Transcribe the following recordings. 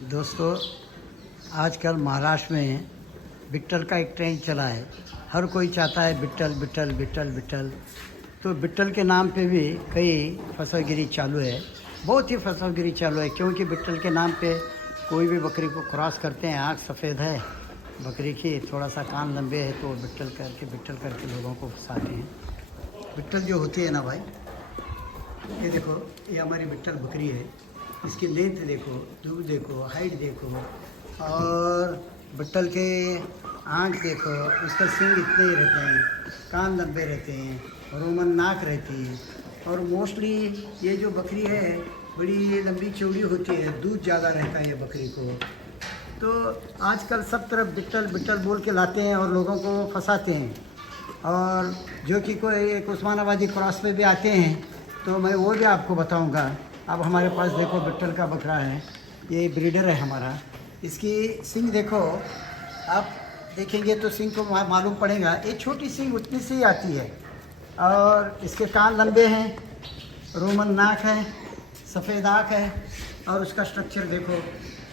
दोस्तों, आजकल महाराष्ट्र में बिट्टल का एक ट्रेंड चला है। हर कोई चाहता है बिट्टल बिट्टल बिट्टल बिट्टल। तो बिट्टल के नाम पे भी कई फसलगिरी चालू है, बहुत ही फसलगिरी चालू है। क्योंकि बिट्टल के नाम पे कोई भी बकरी को क्रॉस करते हैं, आँख सफ़ेद है बकरी की, थोड़ा सा कान लंबे है, तो बिट्टल करके लोगों को फंसाते हैं। बिट्टल जो होती है ना भाई, ये देखो, ये हमारी बिट्टल बकरी है। इसकी लेंथ देखो, दूर देखो, हाइट देखो, और बिट्टल के आँख देखो, उसका सींग इतने ही रहते हैं, कान लंबे रहते हैं, रोमन नाक रहती है। और मोस्टली ये जो बकरी है बड़ी लंबी चौड़ी होती है, दूध ज़्यादा रहता है ये बकरी को। तो आजकल सब तरफ बिट्टल बिट्टल बोल के लाते हैं और लोगों को फंसाते हैं। और जो कि कोई एक उस्मानाबादी क्रॉस पे भी आते हैं, तो मैं वो भी आपको बताऊंगा। अब हमारे पास देखो बिट्टल का बकरा है, ये ब्रीडर है हमारा। इसकी सींग देखो, आप देखेंगे तो सींग को मालूम पड़ेगा, ये छोटी सींग उतनी सी आती है। और इसके कान लंबे हैं, रोमन नाक है, सफ़ेद आँख है, और उसका स्ट्रक्चर देखो,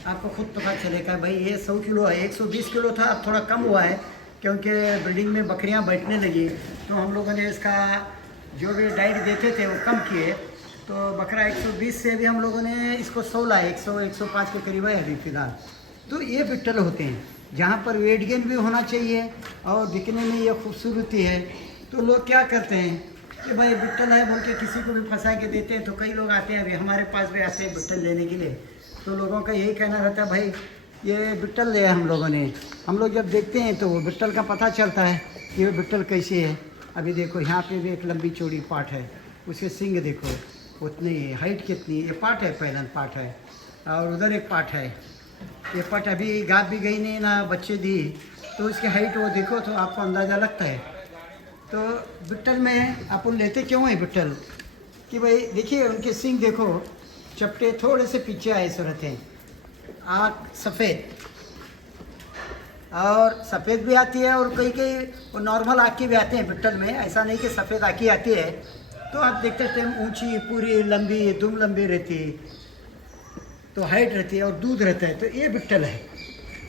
आपको खुद पता चलेगा। भाई ये 100 किलो है, 120 किलो था, अब थोड़ा कम हुआ है क्योंकि ब्रीडिंग में बकरियां बैठने लगी, तो हम लोगों ने इसका जो भी डाइट देते थे वो कम किए। तो बकरा 120 से भी हम लोगों ने इसको 100 लाए, 100-105 के करीब है अभी फ़िलहाल। तो ये बिट्टल होते हैं जहाँ पर वेट गेन भी होना चाहिए और दिखने में ये खूबसूरती है। तो लोग क्या करते हैं कि भाई बिट्टल है बोल के किसी को भी फंसा के देते हैं। तो कई लोग आते हैं, अभी हमारे पास भी आते हैं बिट्टल लेने के लिए। तो लोगों का यही कहना रहता है, भाई ये बिट्टल लिया हम लोगों ने। हम लोग जब देखते हैं तो वो बिट्टल का पता चलता है कि ये बिट्टल कैसी है। अभी देखो यहाँ पे भी एक लंबी चौड़ी पाट है, उसके सींग देखो उतनी, हाइट कितनी। ये पाट है, पहला पाट है, और उधर एक पाट है। ये पाट अभी गाप भी गई नहीं ना बच्चे दी, तो उसकी हाइट वो देखो तो आपको अंदाज़ा लगता है। तो बिट्टल में अपन लेते क्यों है बिट्टल कि भाई देखिए उनके सींग देखो, चपटे थोड़े से पीछे आए सूरत हैं, आँख सफ़ेद, और सफ़ेद भी आती है और कई वो नॉर्मल आँख की भी आते हैं बिट्टल में। ऐसा नहीं कि सफ़ेद आँख की आती है। तो आप देखते टाइम ऊंची, पूरी, लंबी, दुम लंबी रहती है, तो हाइट रहती है और दूध रहता है। तो ये बिट्टल है।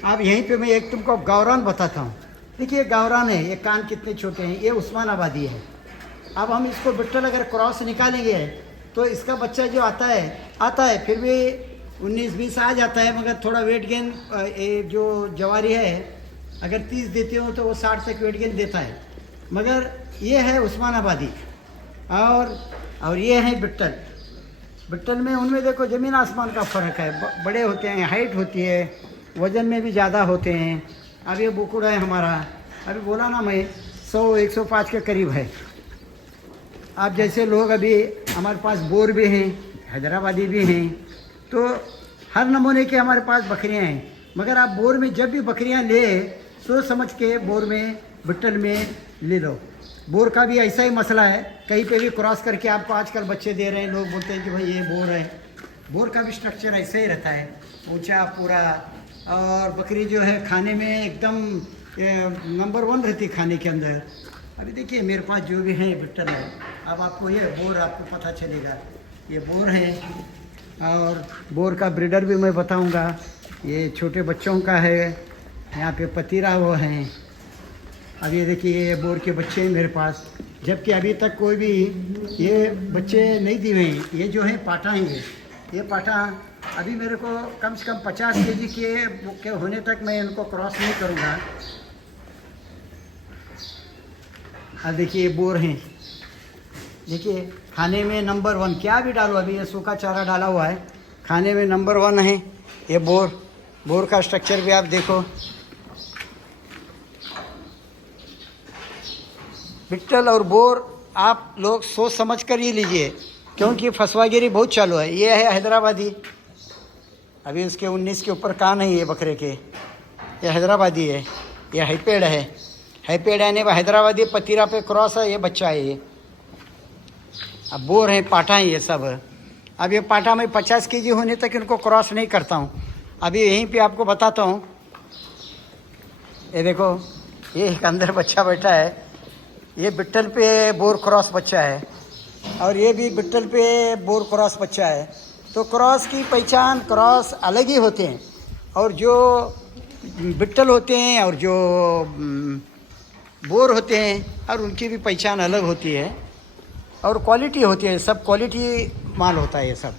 अब यहीं पे मैं एक तुमको गावरान बताता हूँ। देखिए गावरान है, ये कान कितने छोटे हैं, ये उस्मानाबादी है। अब हम इसको बिट्टल अगर क्रॉस निकालेंगे तो इसका बच्चा जो आता है फिर भी 19-20 आ जाता है, मगर थोड़ा वेट गेन, ये जो जवारी है अगर 30 देते हो तो वो 60 तक वेट गेन देता है। मगर ये है उस्मानाबादी, और ये है बिट्टल। बिट्टल में उनमें देखो ज़मीन आसमान का फ़र्क है। बड़े होते हैं, हाइट होती है, वज़न में भी ज़्यादा होते हैं। अब ये बुकुड़ा है हमारा, अभी बोला ना मैं 100-105 के करीब है। आप जैसे लोग, अभी हमारे पास बोर भी हैं, हैदराबादी भी हैं, तो हर नमूने के हमारे पास बकरियां हैं। मगर आप बोर में जब भी बकरियां ले, सोच समझ के बोर में, बिट्टल में ले लो। बोर का भी ऐसा ही मसला है, कहीं पे भी क्रॉस करके आपको आजकल बच्चे दे रहे हैं। लोग बोलते हैं कि भाई ये बोर है। बोर का भी स्ट्रक्चर ऐसे ही रहता है, ऊंचा पूरा, और बकरी जो है खाने में एकदम नंबर 1 रहती है खाने के अंदर। अभी देखिए मेरे पास जो भी है बिट्टल है। अब आपको ये बोर आपको पता चलेगा, ये बोर है। और बोर का ब्रीडर भी मैं बताऊंगा। ये छोटे बच्चों का है, यहाँ पे पतीरा वो हैं। अब ये देखिए ये बोर के बच्चे हैं मेरे पास, जबकि अभी तक कोई भी ये बच्चे नहीं दिए हैं। ये जो है पाठा हैं, ये पाठा अभी मेरे को कम से कम 50 केजी के होने तक मैं इनको क्रॉस नहीं करूँगा। अब देखिए ये बोर हैं, देखिए खाने में नंबर 1, क्या भी डालो, अभी ये सूखा चारा डाला हुआ है, खाने में नंबर 1 है ये बोर का स्ट्रक्चर भी आप देखो। बिट्टल और बोर आप लोग सोच समझ कर ही लीजिए, क्योंकि फसवागिरी बहुत चालू है। ये है हैदराबादी, अभी उसके 19 के ऊपर कान है ये बकरे के, ये हैदराबादी है। ये हाईपेड है, हाईपेड यानी हैदराबादी पतीरा पे क्रॉस है, ये बच्चा है ये। अब बोर हैं, पाठा हैं ये सब। अब ये पाठा मैं 50 केजी होने तक इनको क्रॉस नहीं करता हूँ। अभी यहीं पे आपको बताता हूँ, ये देखो ये एक अंदर बच्चा बैठा है, ये बिट्टल पे बोर क्रॉस बच्चा है, और ये भी बिट्टल पे बोर क्रॉस बच्चा है। तो क्रॉस की पहचान, क्रॉस अलग ही होते हैं, और जो बिट्टल होते हैं और जो बोर होते हैं, और उनकी भी पहचान अलग होती है और क्वालिटी होती है, सब क्वालिटी माल होता है ये सब।